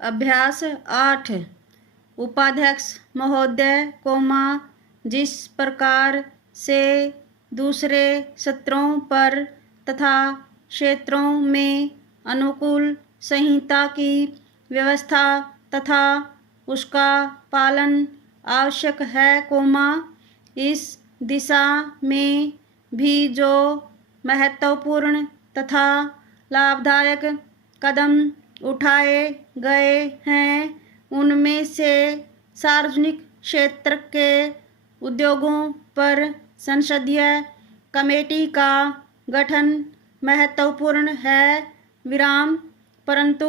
अभ्यास 8। उपाध्यक्ष महोदय, जिस प्रकार से दूसरे सत्रों पर तथा क्षेत्रों में अनुकूल संहिता की व्यवस्था तथा उसका पालन आवश्यक है, इस दिशा में भी जो महत्वपूर्ण तथा लाभदायक कदम उठाए गए हैं, उनमें से सार्वजनिक क्षेत्र के उद्योगों पर संसदीय कमेटी का गठन महत्वपूर्ण है, परंतु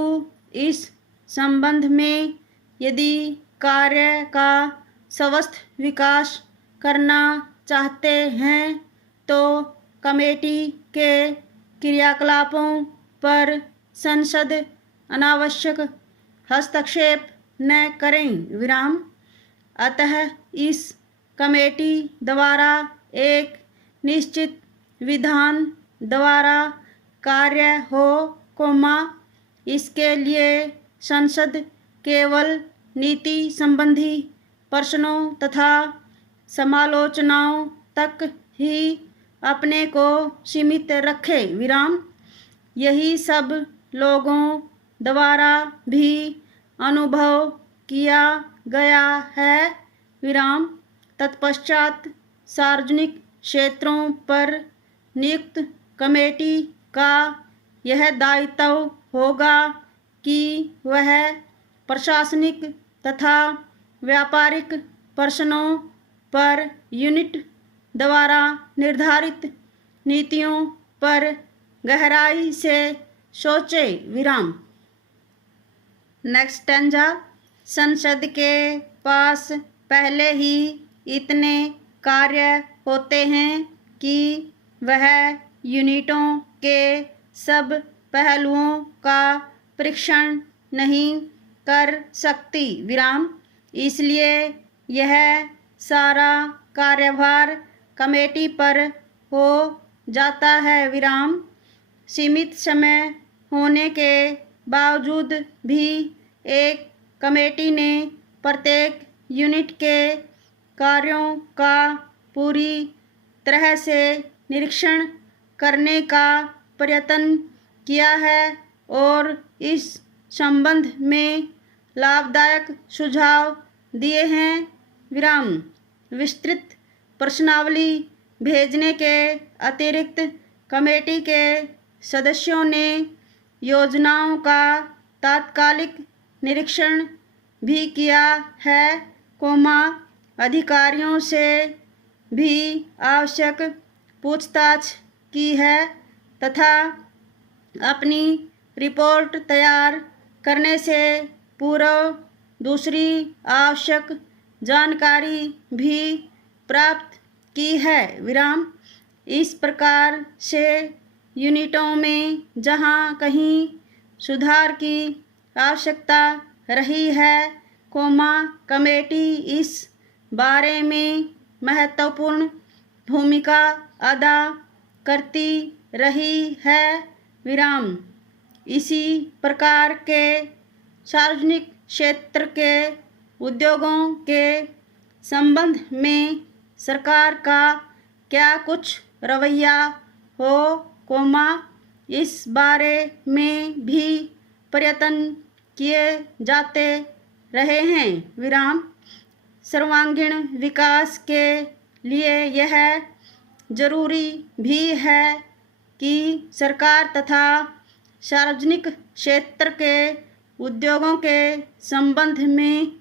इस संबंध में यदि कार्य का स्वस्थ विकास करना चाहते हैं तो कमेटी के क्रियाकलापों पर संसद अनावश्यक हस्तक्षेप न करें, अतः इस कमेटी द्वारा एक निश्चित विधान द्वारा कार्य हो, इसके लिए संसद केवल नीति संबंधी प्रश्नों तथा समालोचनाओं तक ही अपने को सीमित रखे, यही सब लोगों द्वारा भी अनुभव किया गया है, तत्पश्चात सार्वजनिक क्षेत्रों पर नियुक्त कमेटी का यह दायित्व होगा कि वह प्रशासनिक तथा व्यापारिक प्रश्नों पर यूनिट द्वारा निर्धारित नीतियों पर गहराई से सोचे, नेक्स्ट स्टैंजा। संसद के पास पहले ही इतने कार्य होते हैं कि वह यूनिटों के सब पहलुओं का परीक्षण नहीं कर सकती, इसलिए यह सारा कार्यभार कमेटी पर हो जाता है, सीमित समय होने के बावजूद भी एक कमेटी ने प्रत्येक यूनिट के कार्यों का पूरी तरह से निरीक्षण करने का प्रयत्न किया है और इस संबंध में लाभदायक सुझाव दिए हैं, विस्तृत प्रश्नावली भेजने के अतिरिक्त कमेटी के सदस्यों ने योजनाओं का तात्कालिक निरीक्षण भी किया है, अधिकारियों से भी आवश्यक पूछताछ की है तथा अपनी रिपोर्ट तैयार करने से पूर्व दूसरी आवश्यक जानकारी भी प्राप्त की है, इस प्रकार से यूनिटों में जहां कहीं सुधार की आवश्यकता रही है, कमेटी इस बारे में महत्वपूर्ण भूमिका अदा करती रही है, इसी प्रकार के सार्वजनिक क्षेत्र के उद्योगों के संबंध में सरकार का क्या कुछ रवैया हो, इस बारे में भी प्रयत्न किए जाते रहे हैं, सर्वांगीण विकास के लिए यह जरूरी भी है कि सरकार तथा सार्वजनिक क्षेत्र के उद्योगों के संबंध में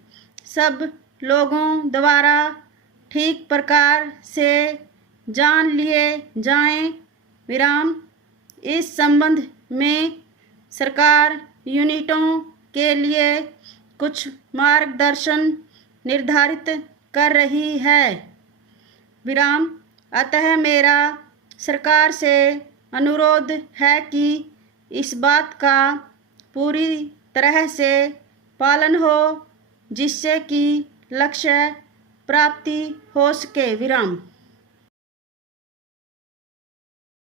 सब लोगों द्वारा ठीक प्रकार से जान लिए जाएं, इस संबंध में सरकार यूनिटों के लिए कुछ मार्गदर्शन निर्धारित कर रही है, अतः मेरा सरकार से अनुरोध है कि इस बात का पूरी तरह से पालन हो जिससे कि लक्ष्य प्राप्ति हो सके,